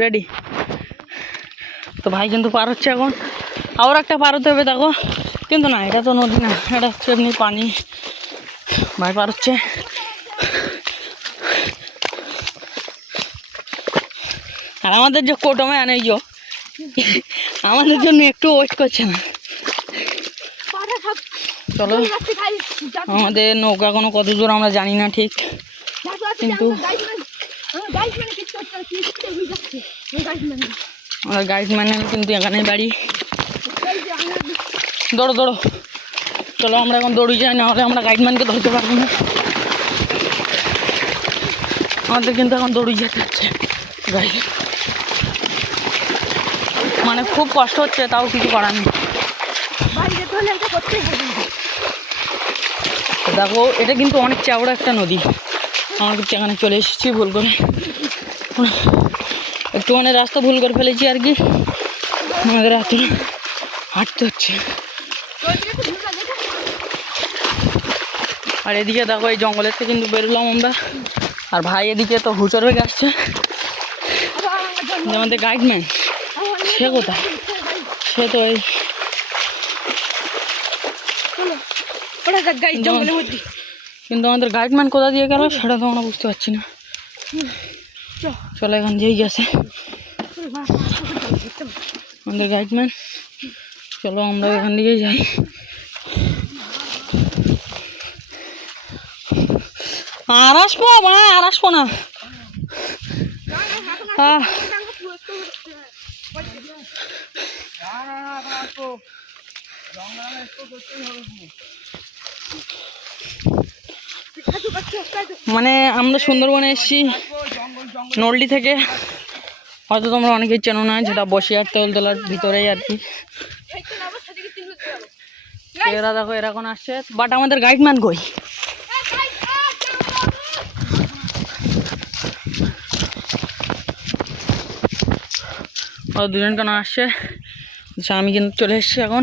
Ready. তো ভাই কিন্তু পার হচ্ছে এখন, আবার একটা পার হতে হবে দেখো, কিন্তু না এটা তো নদী না, এটা হচ্ছে এমনি পানি। ভাই পার হচ্ছে, আর আমাদের যে কোটো ম্যান এই যে আমাদের জন্য একটু ওয়েট করছে না। চলো, আমাদের নৌকা কোনো কত দূর আমরা জানি না ঠিক, কিন্তু আমার গাইডম্যানের কিন্তু এখানেই বাড়ি। দৌড়ো দৌড়ো, চলো আমরা এখন দৌড়ি যাই, না হলে আমরা গাইডম্যানকে ধরতে পারবো না। আমাদের কিন্তু এখন দৌড়ি যেতে হচ্ছে ভাই, মানে খুব কষ্ট হচ্ছে, তাও কিছু করার নেই। দেখো এটা কিন্তু অনেক চওড়া একটা নদী, আমরা কিন্তু এখানে চলে এসেছি ভুল করে, একটু মানে রাস্তা ভুল করে ফেলেছি আর কি, আমাদের হাতে হাঁটতে হচ্ছে। আর এদিকে দেখো এই জঙ্গলের থেকে কিন্তু বেরোলাম আমরা, আর ভাই এদিকে তো হুচর হয়ে আসছে, আমাদের গাইডম্যান সে কোথায়, সে তো এই কিন্তু আমাদের গাইডম্যান কোথা দিয়ে গেল সেটা তো আমরা বুঝতে পারছি না। চলো এখান যেই গেছে আমাদের গাইডম্যান, চলো আমরা এখান দিকেই যাই। আর আসবো আর আসবো না, মানে আমরা সুন্দরবনে এসেছি নলডি থেকে, হয়তো তোমরা অনেকেই চেনো না, যেটা বসিরহাট তেলতলার ভিতরেই আর কি। এরা দেখো এরা এখন আসছে, বাট আমাদের গাইডম্যান কই? আর দুজন কেন আসছে, আমি কিন্তু চলে এসেছি এখন।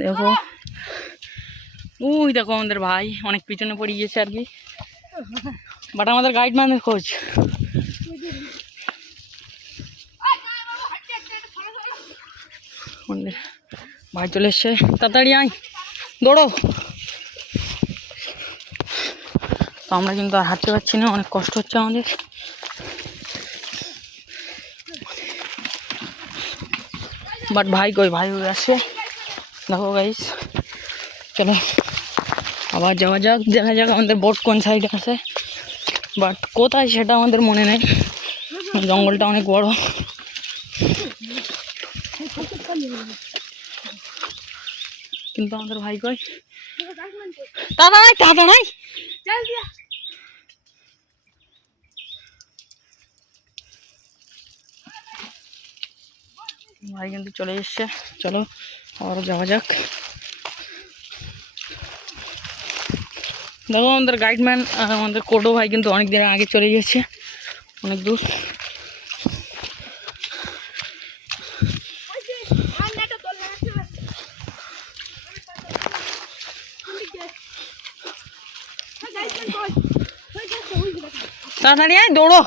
দেখো ওই দেখো আমাদের ভাই অনেক পিছনে পড়ে গিয়েছে আর কি, বাট আমাদের গাইডম্যানের খোঁজ। ভাই চলে এসছে, তাড়াতাড়ি আয়, দৌড়ো। তো আমরা কিন্তু আর হাঁটতে পারছি না, অনেক কষ্ট হচ্ছে আমাদের। বাট ভাই কই, ভাই আসছে দেখো গাইস। চলো আবার যাওয়া যাক, দেখা যাক আমাদের বোট কোন সাইডে আছে, বাট কোথায় সেটা আমাদের মনে নেই, জঙ্গলটা অনেক বড়। কিন্তু আমাদের ভাই কই, দাদা নাই দাদা নাই, ভাই কিন্তু চলে এসছে। চলো আবার যাওয়া যাক। দেখো আমাদের গাইডম্যান আর আমাদের কোটো ভাই কিন্তু অনেক দিন আগে চলে গেছে, অনেক দূর। তাড়াতাড়ি আয়, দৌড়ো।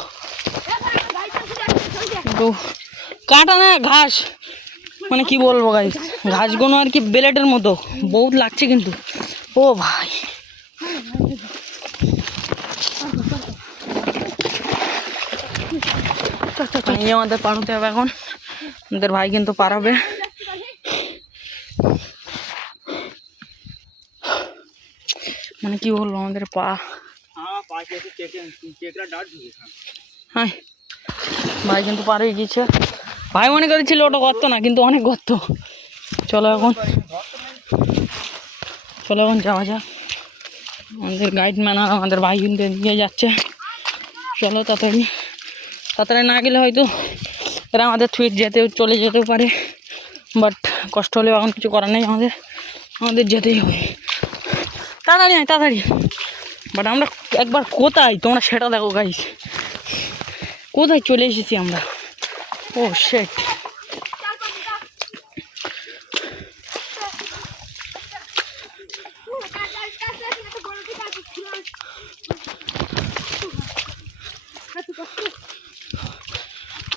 কাটা না ঘাস, মানে কি বলবো গাইস, ঘাসগুলো আর কি ব্লেডের মতো বহুত লাগছে কিন্তু। ও ভাই আমাদের পার হতে হবে এখন, আমাদের ভাই কিন্তু পার হবে। মানে কি বলবো, আমাদের পা, হ্যাঁ ভাই কিন্তু পার হয়ে গিয়েছে। ভাই মনে করেছিল ওটা গর্ত না, কিন্তু অনেক গর্ত। চলো এখন যাওয়া যাক। আমাদের গাইডম্যান আর আমাদের ভাই কিন্তু এগিয়ে যাচ্ছে। চলো তাড়াতাড়ি না গেলে হয়তো এরা আমাদের থুয়ে চলে যেতেও পারে, বাট কষ্ট হলেও এখন কিছু করার নেই, আমাদের যেতেই হবে। তাড়াতাড়ি। বাট আমরা একবার কোথায়, তোমরা সেটা দেখো গাইস, কোথায় চলে এসেছি আমরা। ও শিট,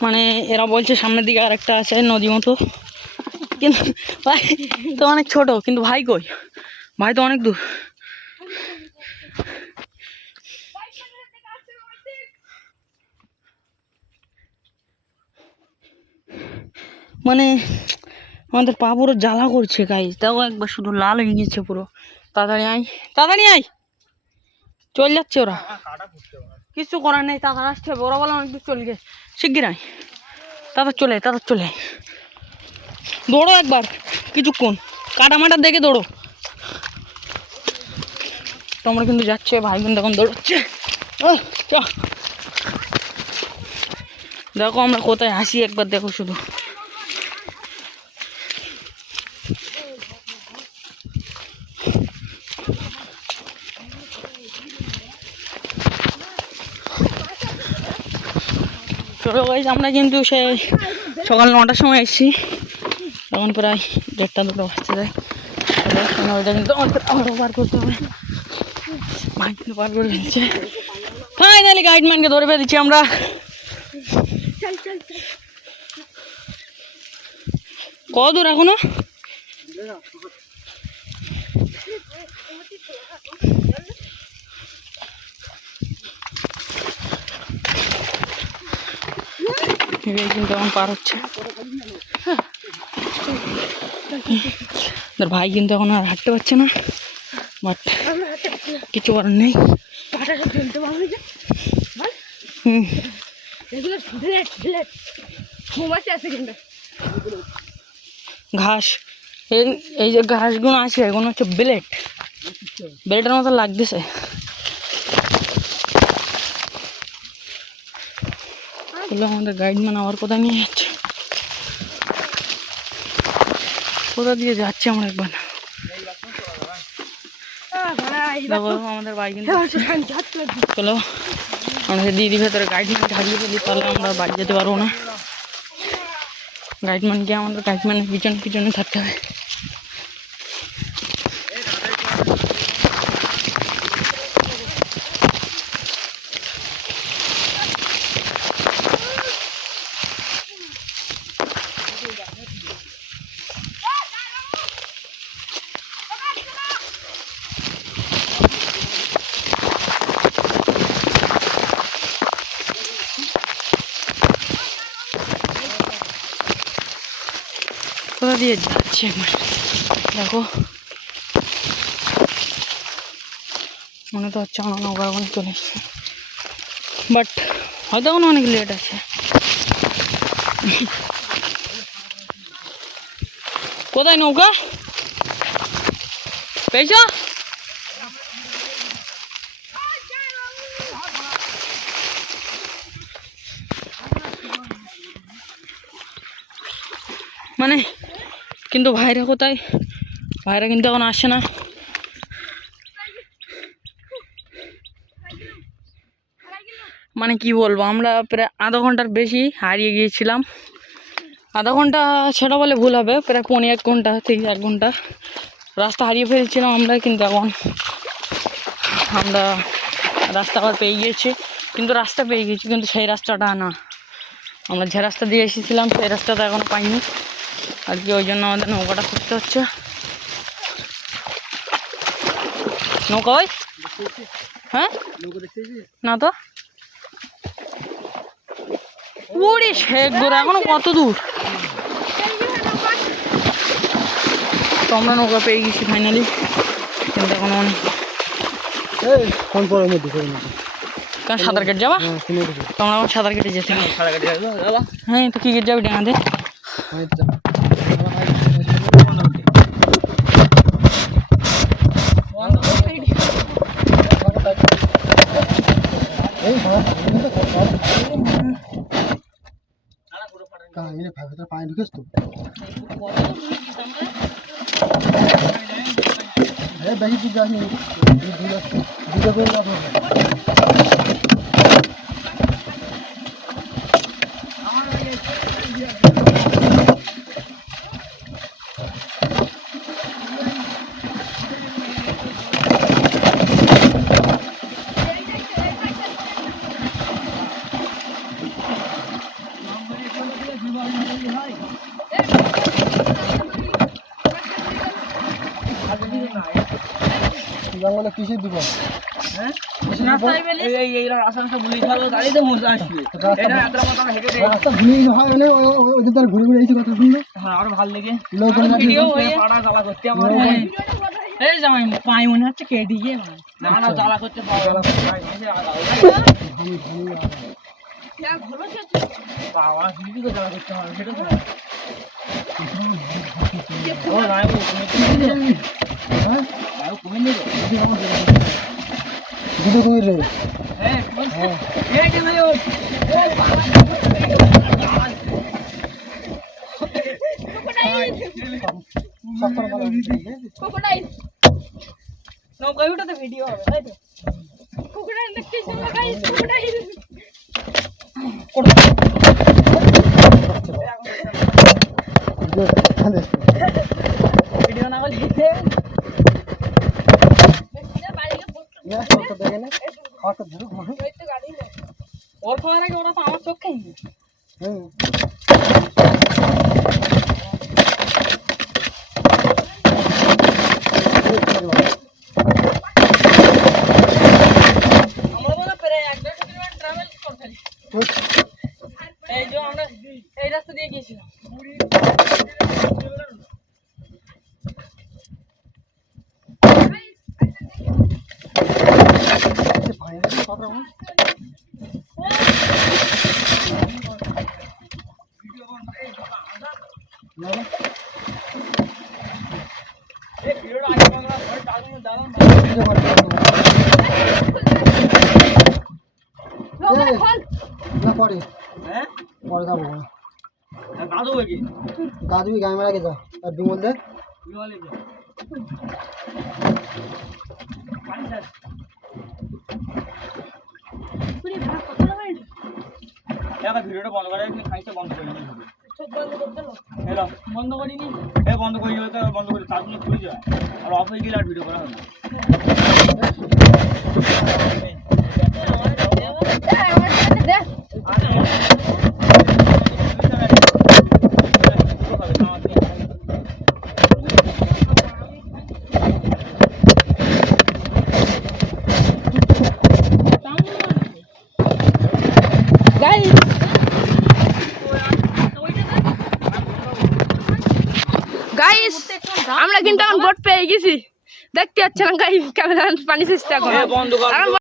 মানে এরা বলছে সামনের দিকে আর একটা আছে নদী মতো, কিন্তু ভাই তো অনেক ছোট, কিন্তু ভাই কই, ভাই তো অনেক দূর। মানে আমাদের পা পুরো জ্বালা করছে গাইস, তাও একবার শুধু লাল হয়ে গেছে পুরো। তাড়াতাড়ি আয়, তাড়াতাড়ি আয়, চল যাচ্ছে ওরা, কিছু করার নেই, তাড়াতাড়ি আসতে হবে। ওরা বলে অনেক দূর চলে গেছে, শিগগির আয়, তাড়াতাড়ি চলে, তাড়াতাড়ি চলে, দৌড়ো একবার কিছুক্ষণ, কাটামাটা দেখে দৌড়ো। তোমরা কিন্তু যাচ্ছে, ভাই কিন্তু এখন দৌড়চ্ছে। দেখো আমরা কোথায় আসি একবার দেখো শুধু। চলো গাইস, আমরা কিন্তু সেই সকাল 9টার সময় এসেছি, তখন প্রায় 1:30-2টা বাজতে যায়। ওইটা কিন্তু আরও পার করতে হবে, ভাই কিন্তু পার করে দিচ্ছে। ফাইনালি গাইডম্যানকে ধরে ফেলেছি আমরা। কত দূর এখনো? কিন্তু এখন পার হচ্ছে, ভাই কিন্তু এখন আর হাঁটতে পারছে না, বাট কিছু করার নেই। ঘাস, এই যে ঘাসগুলো আছে এগুলো হচ্ছে ব্লেডের মতো লাগতেছে। আমাদের গাইডম্যান আবার কোথায় নিয়ে যাচ্ছে, কোথা দিয়ে যাচ্ছে আমরা একবার আমাদের বাইক কিন্তু। চলো আমাদের দিদি ভেতরে গাইডম্যানকে হারিয়ে ফেলি, তাহলে আমরা বাড়ি যেতে পারবো না। গাইডম্যানকে আমাদের গাইডম্যানের পিছনে পিছনে থাকতে হবে। কোথা দিয়ে যাচ্ছে একবার দেখো, মনে তো হচ্ছে আমরা নৌকা ওখানে চলে এসেছি, বাট হয়তো এখন অনেক লেট আছে। কোথায় নৌকা পেয়েছ? মানে কিন্তু ভাইরা কোথায়? ভাইরা কিন্তু এখন আসে না। মানে কি বলবো, আমরা প্রায় আধা ঘন্টার বেশি হারিয়ে গিয়েছিলাম। আধা ঘন্টা সেটা বলে ভুল হবে, প্রায় 1.5 ঘন্টা থেকে 1 ঘন্টা রাস্তা হারিয়ে ফেলেছিলাম আমরা। কিন্তু এখন আমরা রাস্তা আবার পেয়ে গিয়েছি, কিন্তু রাস্তা পেয়ে গেছি, কিন্তু সেই রাস্তাটা না, আমরা যে রাস্তা দিয়ে এসেছিলাম সেই রাস্তাটা এখনও পাইনি আর কি। ওই জন্য আমাদের নৌকাটা খুঁজতে হচ্ছে। নৌকা ওই, হ্যাঁ না তো ওরে শেখ গোড়া, এখনো কত দূর। তো আমরা নৌকা পেয়ে গেছি ফাইনালি, কিন্তু এখন অনেক কারণ সাঁতার কেটে যাবা, তোমরা এখন সাঁতার কেটে যেতে। হ্যাঁ তো কি কেটে যাবে ডাঙাতে? পানি ঢুকেছ তো বেশি দূর যাসনি, দুটো করে যাবো। জঙ্গলে কিসের দিব? হ্যাঁ রাস্তায় বেলি এই রাস্তাটা বলি ভালো গাড়িতে মজা আসবে এটা এত মত হেঁটে রাস্তা ভুলেই হয় মানে ওদের দ্বারা ঘুরে ঘুরে এসে কথা শুনলো। হ্যাঁ আর ভালো লাগে লোক ভিডিও হয়ে পাড়া জ্বালা করতে আমার এই জামাই পাই মনে হচ্ছে কেটে গিয়ে না না জ্বালা করতে পাওয়া বাবা কি করে জ্বালা করতে হবে সেটা ও নাই হ্যাঁ কমে নেই ভিডিও করে রে। হ্যাঁ এই যে ভাই ও ক্রোকোডাইল নৌকাটা ভিডিও হবে তাই তো ক্রোকোডাইল দেখতে শুনলো গাইস ক্রোকোডাইল ভিডিও না করলে দিতে ওর খাওয়ার আগে ওরা তো আমার চোখ খাইনি আমরা বলে প্রায় 1-1.5 কিলোমিটার ট্রাভেল করতে এই যে আমরা এই রাস্তা দিয়ে গিয়েছিলাম পরে হ্যাঁ পরে যাবো দাদু কি গা দিবি গায়ে মারা গেছে আর বিমল দে বিমলে কি পুরি ভাগ কত মিনিট এখন ভিডিওটা বন্ধ করে আপনি খাইতে বন্ধ করে দিন চোখ বন্ধ করতে না হ্যালো বন্ধ করিনি বন্ধ করে দিলে তো বন্ধ করে চার্জগুলো খুলে যায় আর অফ হয়ে গেলে আর ভিডিও করা হবে না গাইস আমরা কিন্তু এখন বোট পেয়ে গেছি দেখতে পাচ্ছেন গাইস ক্যামেরা পানি চেষ্টা করে বন্ধ কর